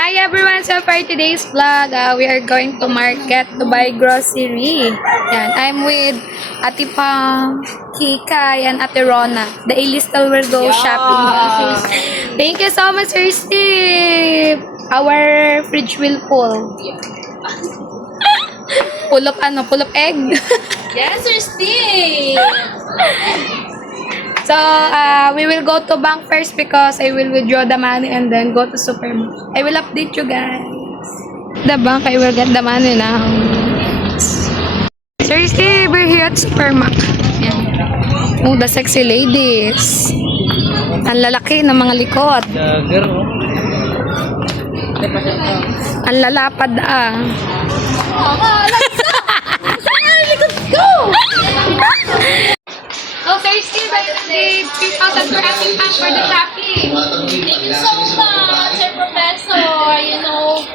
Hi everyone! So for today's vlog, we are going to market to buy grocery. Yan, I'm with Ate Pam, Kika, and Ate Rona. The A-listal will go shopping. Thank you so much, Sir Steve! Our fridge will full. Full of ano? Full of egg? Yes, Sir Steve! So, we will go to bank first because I will withdraw the money and then go to supermarket. I will update you guys. The bank, I will get the money now. Sir Steve, we're here at supermarket. Yan. Oh, the sexy ladies. Ang lalaki ng mga likod. Ang lalapad Oh, Sir Steve, I paid 3,000 for Ate Pam for the shopping. Thank you so much, Sir Professor. You know,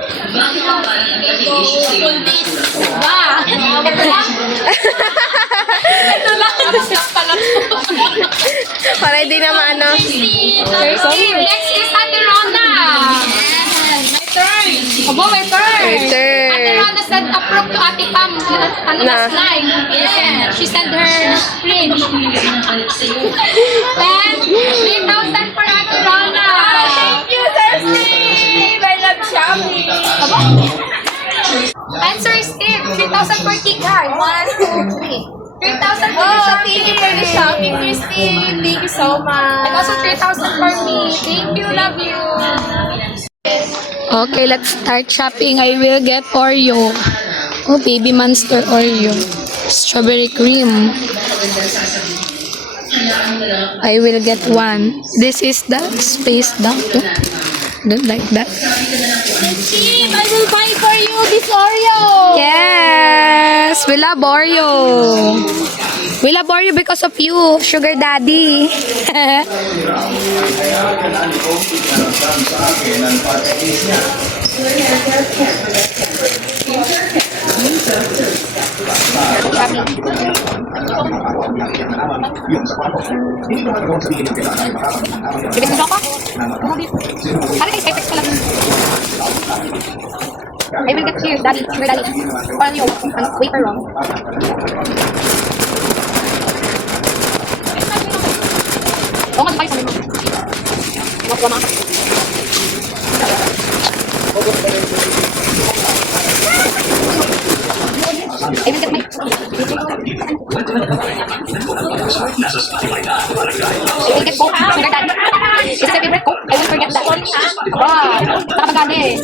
full days. Wow! Ito lang. Ito lang. Tapos lang pala po. Para hindi na maano. Sir Steve, next is Ate Rona. My turn. Abo, my turn. My turn. Ate Rona said approve to Ate Pam. Ano Na. last night? Yeah. She sent her fridge. Then, 3,000 for Ate Rona. Thank you, Sir Steve. I love shopping. Abo. And Sir Steve, 3,000 for Kika. 1, 2, 3. 3,000 for the shopping. Thank you for the shopping, Sir Steve. Thank you so much. And also 3,000 for me. Thank you, love you. Okay, let's start shopping. I will get Oreo. Oh, Baby Monster Oreo. Strawberry cream. I will get one. This is the space dunk. Don't like that. Steve, I will buy for you this Oreo. Yes! We love Oreo. We love Oreo because of you, Sugar Daddy. Bibig mo ako? Ano kayo sa ko lang? I will get here, Daddy. Sugar Daddy. Paano yung wafer wrong? Oo, mag-buy sa mga. Makuha mga. I will get my... I will get Coke. Sugar Daddy. Is this my favorite Coke? I will forget that. Wow. Nakapagade.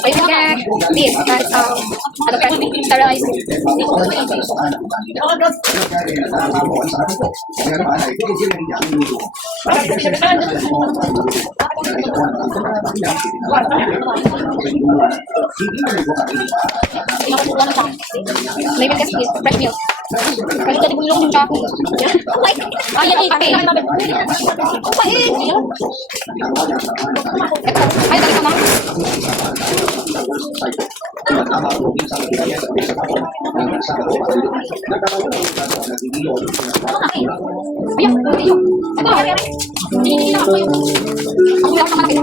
I will get this. Sterilized. Maybe just fresh milk. Kasi tadi bulong yung chocolate. Ay, ay, ay. Ay, dali ka, ma'am. Ayan, ayan. Ito, ayan. Hindi ako yun. Ako lang naman ako.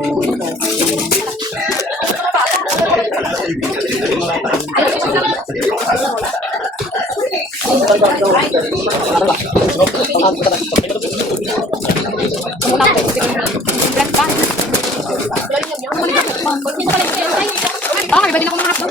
Oh, iba din ako mga hapon.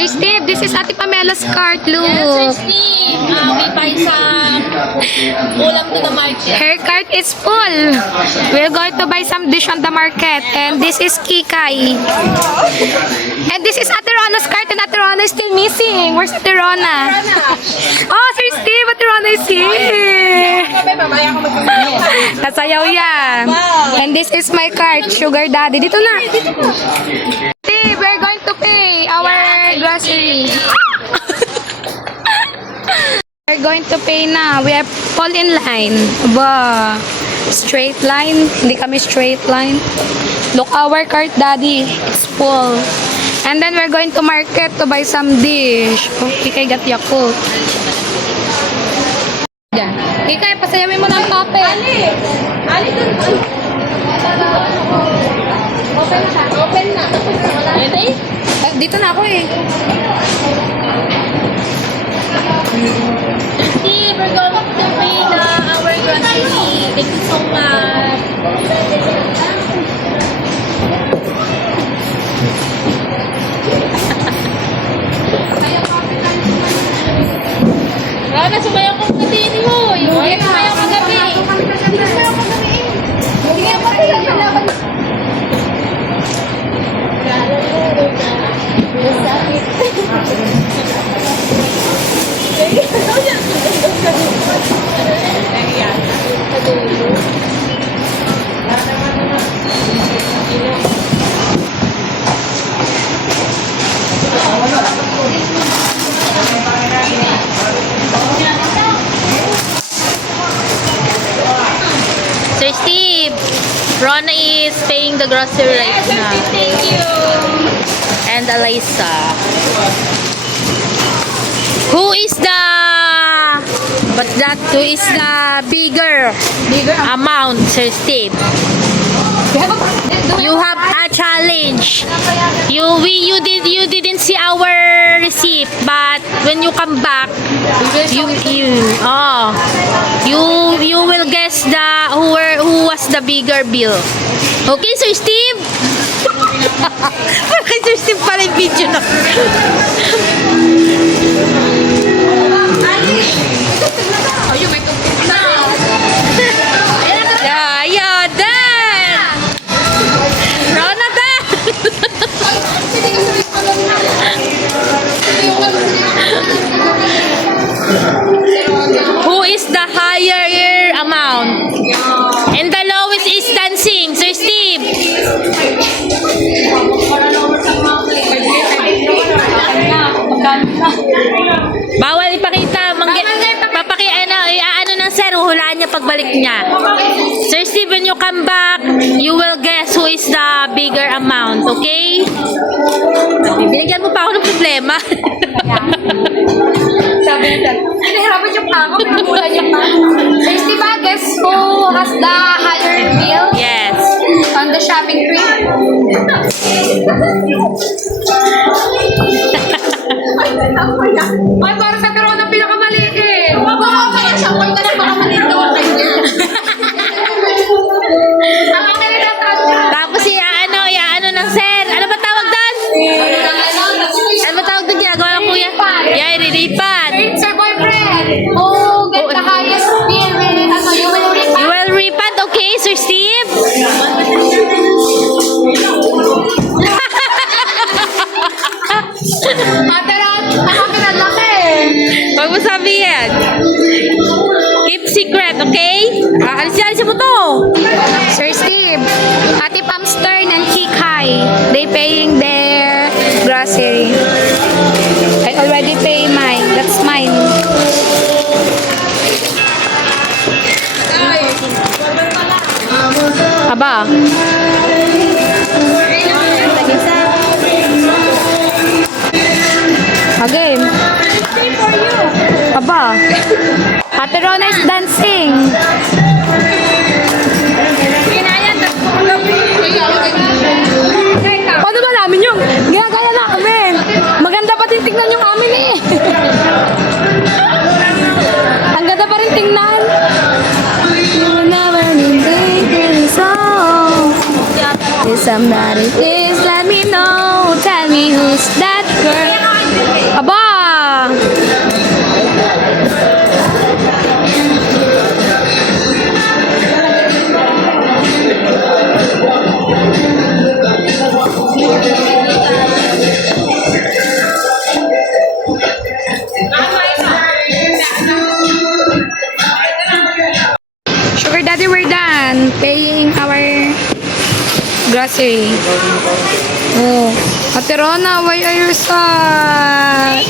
Hey Steve, this is Ate Pamela's cart. Look. Yes, Sir Steve. We buy some Ulam to the market. Her cart is full. We're going to buy some dish on the market. And this is Kikay. And this is Ate Rona's cart. And Ate Rona is still missing. Where's Ate Rona? Oh, Sir Steve, Ate Rona is here. Nasayaw yan. And this is my cart, Sugar Daddy. Dito na. Steve, we're going to pay our grocery. We're going to pay na. We have fall in line. Aba, straight line. Hindi kami straight line. Look our cart, Daddy. It's full. And then we're going to market to buy some dish. Oh, Kikay got Yakult. Yan. Kikay, pasayawin mo ng kape. Ali dun. Open na. Ready? Dito na ako eh. Steve, we're going to pay our grocery. Thank you so much. Rana, sumayaw kong katini mo. Yung sumayaw kong gabi. Sige, pati. Sir Steve, Rona is paying the grocery right now. Thank you. And Alyssa. Who is the bigger amount, Sir Steve? You have a challenge. You didn't see our receipt, but when you come back, you will guess who was the bigger bill. Okay, Sir Steve? Kay Sir Steve pala yung video na. Yeah, Dan! Rona, Dan! Who is the higher amount? And the lowest is dancing, Sir Steve. Bawal ipakita. Ano ng sir, hulaan niya pagbalik niya. Sir Steve, when you come back, you will guess who is the bigger amount, okay? Binigyan mo pa ako ng problema. Sabi niya, nahirapan yung ako. Pinagulan niya pa. Sir Steve, guess who has the higher bill? Yes. On the shopping trip? Ay, para sa pero ng pinakamaliit eh. Kaya siya, kung ka na pinakamaliit daw ang kanya. Ang akin na Tapos ano ng sir. Ano ba tawag doon? Ano ba tawag doon ginagawa ng kuya? Yeah, iriripan. Sir boyfriend, who get the highest bill? You will repay. You will repad, okay, Sir Steve? Materan, ang akin na laki. Huwag mo sabihin. Keep secret, okay? Alisin mo to. Sir Steve, Ate Pamster and Kikay, they paying their grocery. I already pay mine. That's mine. Aba. Again. Aba. Ate Rona is dancing. Paano ba namin yung ginagaya namin? Maganda pa din tingnan yung amin eh. Ang ganda pa rin tingnan. You never need to song. If somebody please let me know. Tell me who's that girl. Aba! paying our grocery. Oh, Ate Rona, why are you sad?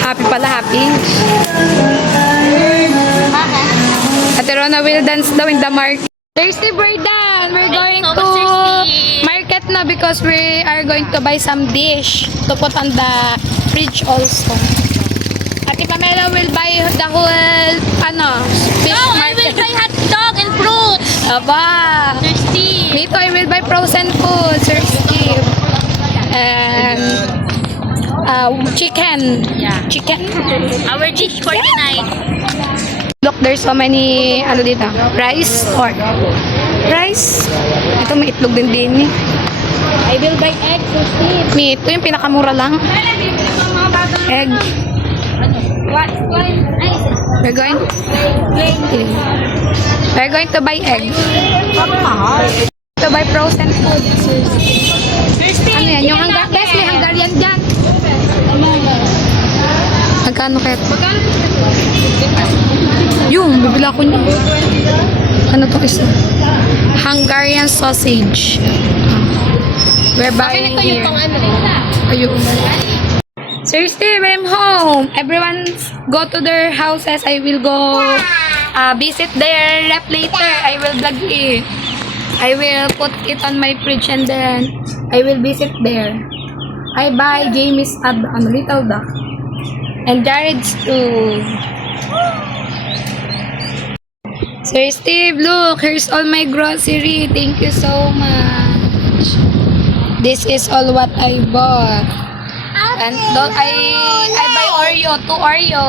Happy pala, happy. Ate Rona will dance daw in the market. Thirsty, we're done. We're going so to much thirsty. market na because we are going to buy some dish to put on the fridge also. Ate Pamela will buy the whole, fish No, I will market. buy hot dog and fruits. Aba. Thirsty. Me too, I will buy frozen food, Sir Steve. And chicken. Yeah. Chicken. Our dish for tonight. Look, there's so many, dito, rice or rice. Ito, may itlog din eh. I will buy egg, Sir Steve. Me, ito yung pinakamura lang. Egg. What? We're going to buy egg. To buy frozen food. Ano yan? Yung hanggar, best may Hungarian dyan. Magkano kaya? Yung, bibila ko niya. Ano to isa? Hungarian sausage. We're buying here. Ayun. Sir Steve, I'm home. Everyone go to their houses. I will go visit their rep later. I will vlog it. I will put it on my fridge and then I will visit there. I buy Jamie's little duck. And Jared's too. Sir Steve, look, here's all my grocery. Thank you so much. This is all what I bought. And don't I buy Oreo, 2 Oreo.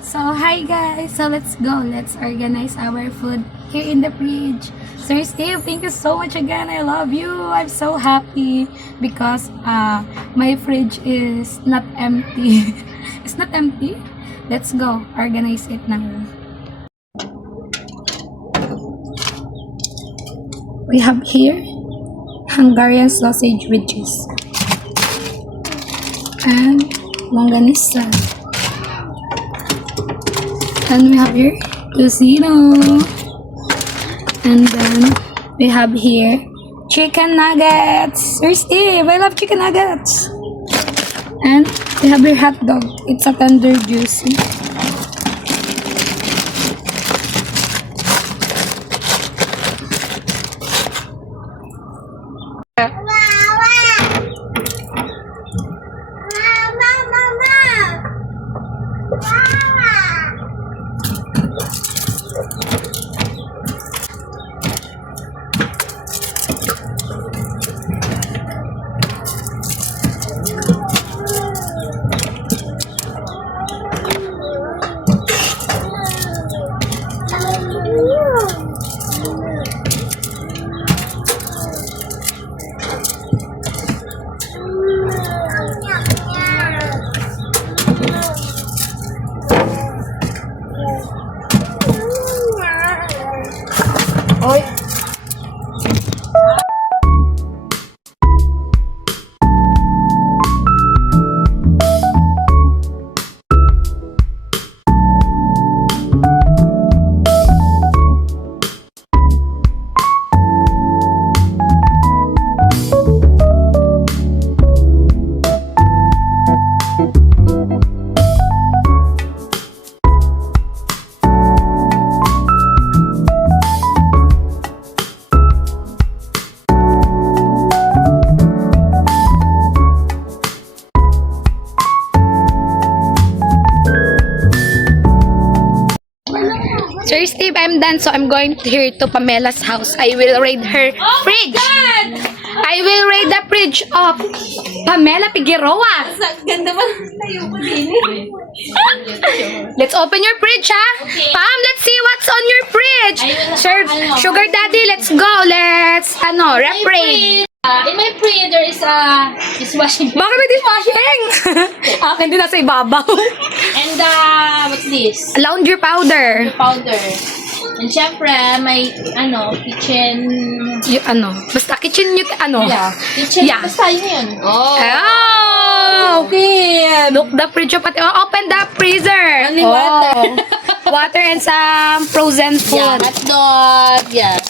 So hi guys, so let's go. Let's organize our food here in the fridge. Sir Steve, thank you so much again. I love you. I'm so happy because my fridge is not empty. It's not empty. Let's go. Organize it now. We have here Hungarian sausage with cheese and longanisa. And we have here tocino. And then we have here chicken nuggets. Sir Steve, I love chicken nuggets. And we have your hot dog. It's a tender juicy. Oy. Sir Steve, I'm done, so I'm going here to Pamela's house. I will raid her fridge. I will raid the fridge of Pamela Figueroa. Ganda ba? Tayo ko din Let's open your fridge, ha? Pam, let's see what's on your fridge. Sir, Sugar Daddy, let's go. Let's, rep raid. In my fridge, there is a dishwashing. Bakit may dishwashing? Akin din nasa ibabaw. And what's this? Laundry powder. Powder. And syempre, may, kitchen... Basta kitchen Kitchen, Yeah. basta yun yun. Oh! Okay. Look, the fridge pati. Oh, open the freezer. Only water. Water and some frozen Yeah, food. hot dog. Yes.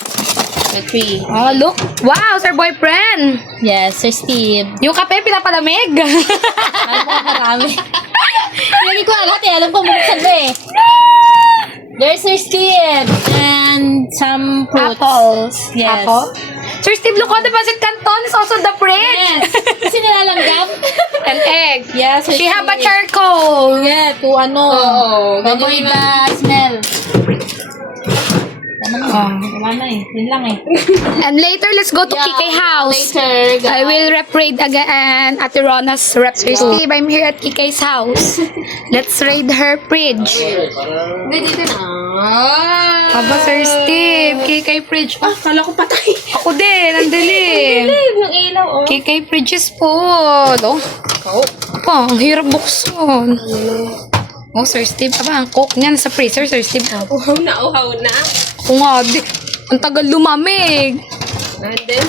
The 3. Oh, look. Wow, sir boyfriend. Yes, Sir Steve. Yung kape, pinapalamig. Alam ko marami. Hindi ko alam eh. Alam ko buksan mo eh. There's Sir Steve. And some fruits. Apples. Yes. Apple. Sir Steve, look, the pancit canton is also the fridge. Yes. Kasi nilalanggam. An egg. Yes, Sir She have a Steve. charcoal. Yeah, to baboy the smell. Wala na eh. Yun lang eh. And later, let's go to Kikay house. Later, guys. I will rep raid again Ate Rona's rep. Sir Steve, I'm here at Kikay's house. Let's raid her fridge. Dito na. Aba, Sir Steve, Kikay fridge. Ah, Kala ko patay. ako din, ang dilim. Yung ilaw, oh. Kikay fridge is full. Oh. Aba, ang hirap buksan. Oh, Sir Steve, aba, ang coke niyan sa freezer, Sir Steve. Uhaw na, uhaw na. Oo nga, ang tagal lumamig. And then,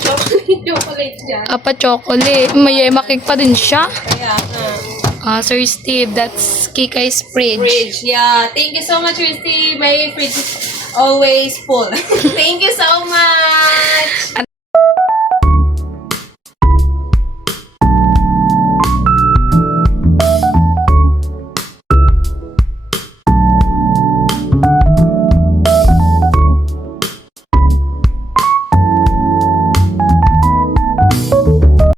chocolate dyan. Apa chocolate. May makik pa din siya. Kaya nga. Sir Steve, that's Kikay's fridge. Fridge, yeah. Thank you so much, Christy. My fridge is always full. Thank you so much.